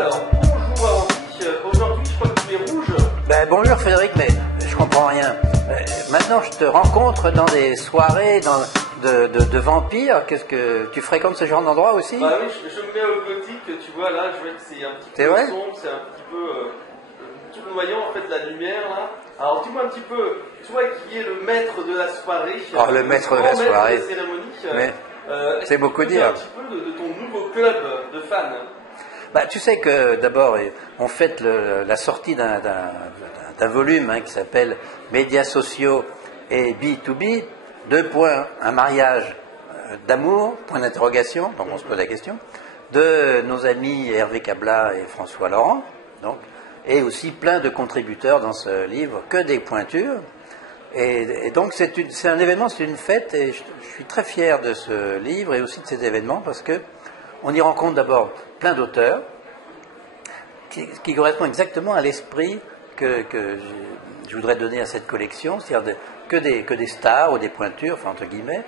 Alors, bonjour Andy. Aujourd'hui, je crois que tu es rouge. Ben, bonjour Frédéric, mais je comprends rien. Maintenant, je te rencontre dans des soirées de vampires. Qu'est-ce que tu fréquentes ce genre d'endroit aussi? Bah oui, je me mets au gothique, tu vois là, je vois que c'est un petit peu vrai sombre, c'est un petit peu tout noyant en fait la lumière là. Alors dis-moi un petit peu, toi qui es le maître de la soirée, Oh, le maître de la soirée. de la cérémonie, Mais c'est beaucoup dire. Un petit peu de ton nouveau club de fans. Bah, tu sais que d'abord, on fête la sortie d'un volume qui s'appelle Médias sociaux et B2B, un mariage d'amour, point d'interrogation, donc on se pose la question, de nos amis Hervé Cabla et François Laurent, donc, et aussi plein de contributeurs dans ce livre, que des pointures. Et donc c'est un événement, c'est une fête, et je suis très fier de ce livre et aussi de cet événement parce que on y rencontre d'abord plein d'auteurs qui correspondent exactement à l'esprit que je voudrais donner à cette collection, c'est-à-dire que des stars ou des pointures, enfin entre guillemets,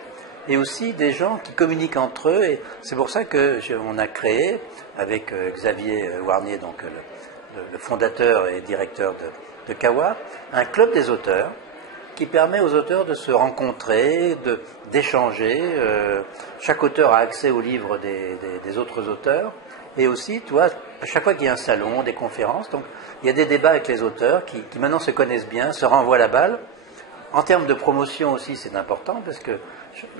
et aussi des gens qui communiquent entre eux. Et c'est pour ça qu'on a créé, avec Xavier Warnier, donc le fondateur et directeur de Kawa, un club des auteurs qui permet aux auteurs de se rencontrer, d'échanger. Chaque auteur a accès aux livres des autres auteurs. Et aussi, tu vois, à chaque fois qu'il y a un salon, des conférences, donc il y a des débats avec les auteurs qui maintenant se connaissent bien, se renvoient la balle. En termes de promotion aussi, c'est important parce que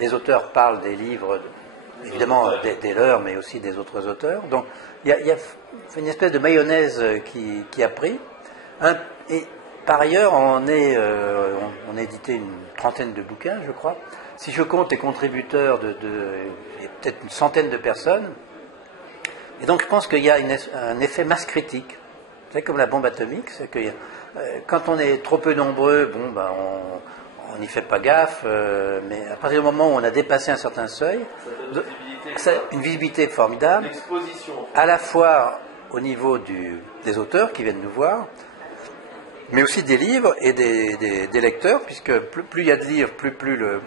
les auteurs parlent des livres, évidemment des leurs, mais aussi des autres auteurs. Donc il y a une espèce de mayonnaise qui a pris. Et par ailleurs, on a édité une trentaine de bouquins, je crois. Si je compte les contributeurs, il y a peut-être une centaine de personnes. Et donc je pense qu'il y a un effet masse critique. C'est comme la bombe atomique, c'est que quand on est trop peu nombreux, on n'y fait pas gaffe, mais à partir du moment où on a dépassé un certain seuil, une visibilité formidable, à la fois au niveau des auteurs qui viennent nous voir, mais aussi des livres et des lecteurs, puisque plus il y a de livres, plus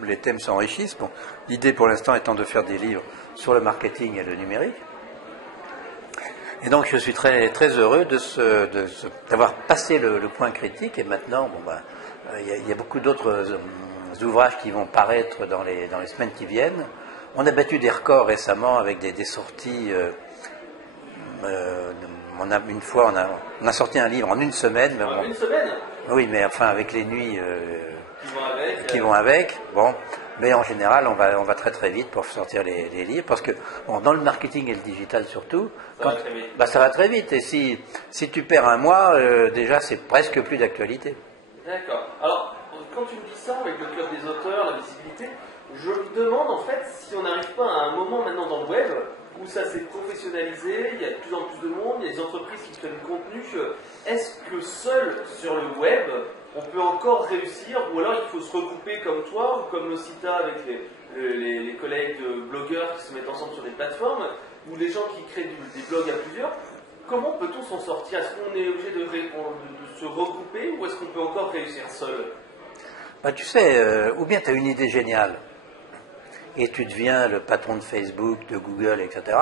les thèmes s'enrichissent. Bon, l'idée pour l'instant étant de faire des livres sur le marketing et le numérique. Et donc je suis très, très heureux d'avoir passé le point critique, et maintenant il y a beaucoup d'autres ouvrages qui vont paraître dans les semaines qui viennent. On a battu des records récemment avec des sorties. Une fois, on a sorti un livre en une semaine. Une semaine? Oui, mais enfin avec les nuits qui vont avec. Bon, mais en général, on va très très vite pour sortir les livres, parce que dans le marketing et le digital surtout, ça va très vite. Et si tu perds un mois, déjà c'est presque plus d'actualité. D'accord. Alors, quand tu me dis ça avec le club des auteurs, la visibilité, je me demande en fait si on n'arrive pas à un moment maintenant dans le web où ça s'est professionnalisé, il y a de plus en plus de monde, il y a des entreprises qui créent du contenu. Est-ce que seul sur le web, on peut encore réussir, ou alors il faut se regrouper comme toi, ou comme Nocita avec les collègues blogueurs qui se mettent ensemble sur des plateformes, ou les gens qui créent des blogs à plusieurs? Comment peut-on s'en sortir? Est-ce qu'on est obligé de se regrouper, ou est-ce qu'on peut encore réussir seul? Tu sais, ou bien tu as une idée géniale, et tu deviens le patron de Facebook, de Google, etc.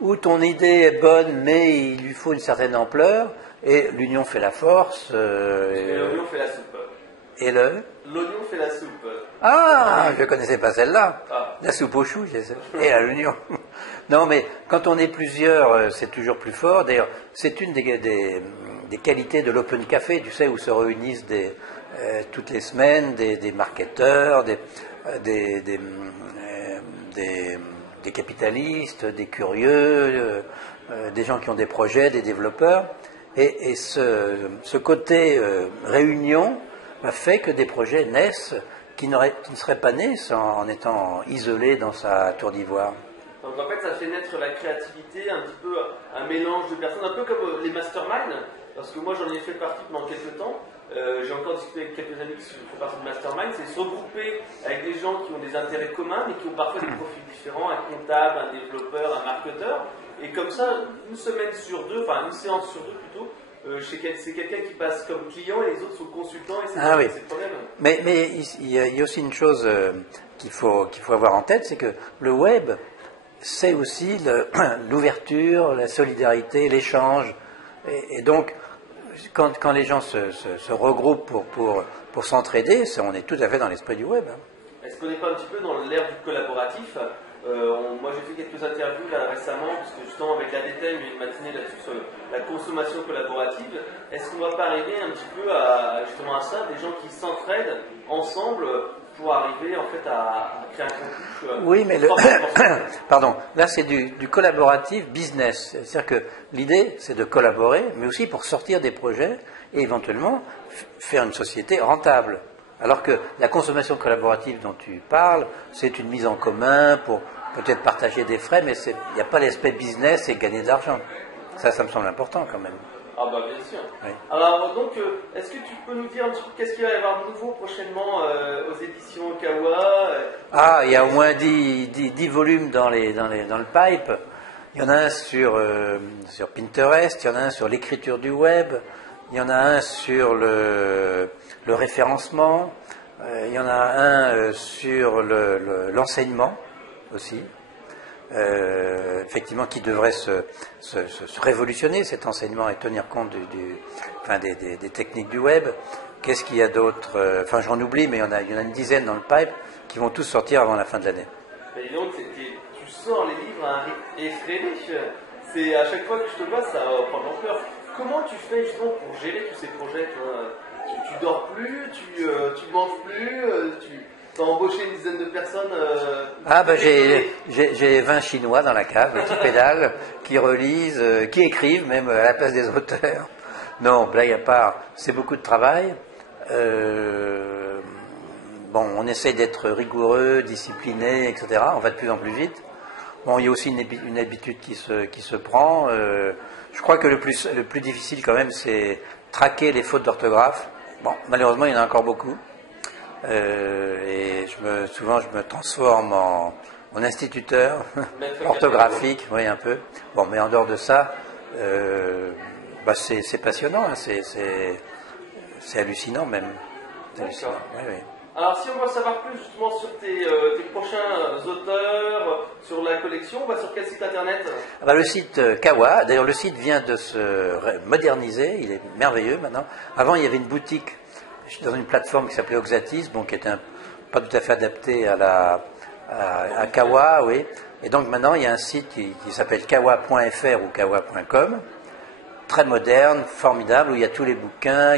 Ou ton idée est bonne, mais il lui faut une certaine ampleur, et l'union fait la force. Et l'oignon fait la soupe. Et l'oignon fait la soupe. Ah, je ne connaissais pas celle-là. Ah. La soupe aux choux, et à l'oignon. Non, mais quand on est plusieurs, c'est toujours plus fort. D'ailleurs, c'est une des qualités de l'Open Café, tu sais, où se réunissent toutes les semaines des marketeurs, des capitalistes, des curieux, des gens qui ont des projets, des développeurs. Et ce côté réunion fait que des projets naissent qui ne seraient pas nés en étant isolés dans sa tour d'ivoire. Donc en fait, ça fait naître la créativité, un petit peu un mélange de personnes, un peu comme les masterminds, parce que moi j'en ai fait partie pendant quelques temps. J'ai encore discuté avec quelques amis qui font partie de mastermind, c'est se regrouper avec des gens qui ont des intérêts communs, mais qui ont parfois des profils différents, un comptable, un développeur, un marketeur, et comme ça, une semaine sur deux, enfin une séance sur deux plutôt, c'est quelqu'un qui passe comme client et les autres sont consultants, et c'est le problème. Mais il y a aussi une chose qu'il faut avoir en tête, c'est que le web c'est aussi l'ouverture, la solidarité, l'échange. Et donc, quand les gens se regroupent pour s'entraider, on est tout à fait dans l'esprit du web. Est-ce qu'on n'est pas un petit peu dans l'ère du collaboratif? Moi j'ai fait quelques interviews là récemment, parce que justement avec la DTM, il y a une matinée là-dessus sur la consommation collaborative. Est-ce qu'on ne va pas arriver un petit peu justement à ça, des gens qui s'entraident ensemble pour arriver en fait à créer un contenu? Oui, mais pardon, là c'est du collaboratif business. C'est-à-dire que l'idée c'est de collaborer, mais aussi pour sortir des projets et éventuellement faire une société rentable. Alors que la consommation collaborative dont tu parles, c'est une mise en commun pour peut-être partager des frais, mais il n'y a pas l'aspect business et gagner de l'argent. Ça me semble important quand même. Ah bah bien sûr. Oui. Alors donc, est-ce que tu peux nous dire un petit peu qu'est-ce qu'il va y avoir de nouveau prochainement aux éditions Kawa? Il y a au moins 10 volumes dans le pipe. Il y en a un sur Pinterest, il y en a un sur l'écriture du web, il y en a un sur le référencement, il y en a un sur l'enseignement aussi. Effectivement, qui devrait se révolutionner cet enseignement et tenir compte des techniques du web. Qu'est-ce qu'il y a d'autre? Enfin, j'en oublie, mais il y en a une dizaine dans le pipe qui vont tous sortir avant la fin de l'année. Mais donc, tu sors les livres à un rythme effréné. C'est à chaque fois que je te vois, ça prend de l'ampleur. Comment tu fais justement pour gérer tous ces projets? Tu dors plus, tu manges plus, tu as embauché une dizaine de personnes. J'ai 20 Chinois dans la cave qui pédalent, qui relisent, qui écrivent même à la place des auteurs. Non, blague à part, c'est beaucoup de travail. On essaie d'être rigoureux, discipliné, etc. On va de plus en plus vite. Bon, il y a aussi une habitude qui se prend. Je crois que le plus difficile quand même, c'est traquer les fautes d'orthographe. Bon, malheureusement, il y en a encore beaucoup. Et souvent, je me transforme en instituteur orthographique, oui, un peu. Bon, mais en dehors de ça, c'est passionnant, hein, c'est hallucinant même. C'est hallucinant. Oui, oui. Alors, si on veut savoir plus justement sur tes prochains auteurs, sur la collection, on va sur quel site internet? Le site Kawa, d'ailleurs le site vient de se moderniser, il est merveilleux maintenant. Avant, il y avait une boutique dans une plateforme qui s'appelait Oxatis, qui était pas tout à fait adaptée à Kawa, oui. Et donc maintenant, il y a un site qui s'appelle kawa.fr ou kawa.com, très moderne, formidable, où il y a tous les bouquins,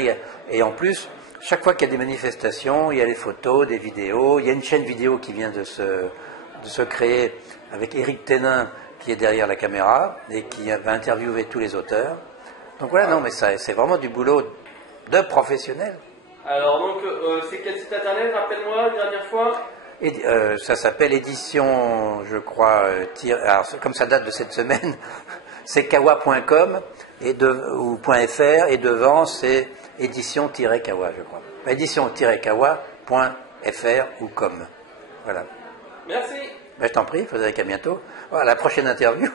et en plus, chaque fois qu'il y a des manifestations, il y a les photos, des vidéos. Il y a une chaîne vidéo qui vient de se créer avec Éric Ténin qui est derrière la caméra et qui va interviewer tous les auteurs. Donc voilà, non, mais c'est vraiment du boulot de professionnel. Alors donc, c'est quel site internet? Rappelle-moi, dernière fois. Ça s'appelle Édition, je crois, alors comme ça date de cette semaine, c'est kawa.com ou .fr et devant c'est édition-kawa, je crois. Édition-kawa.fr ou com. Voilà. Merci. Je t'en prie, Frédéric, à bientôt. À la prochaine interview.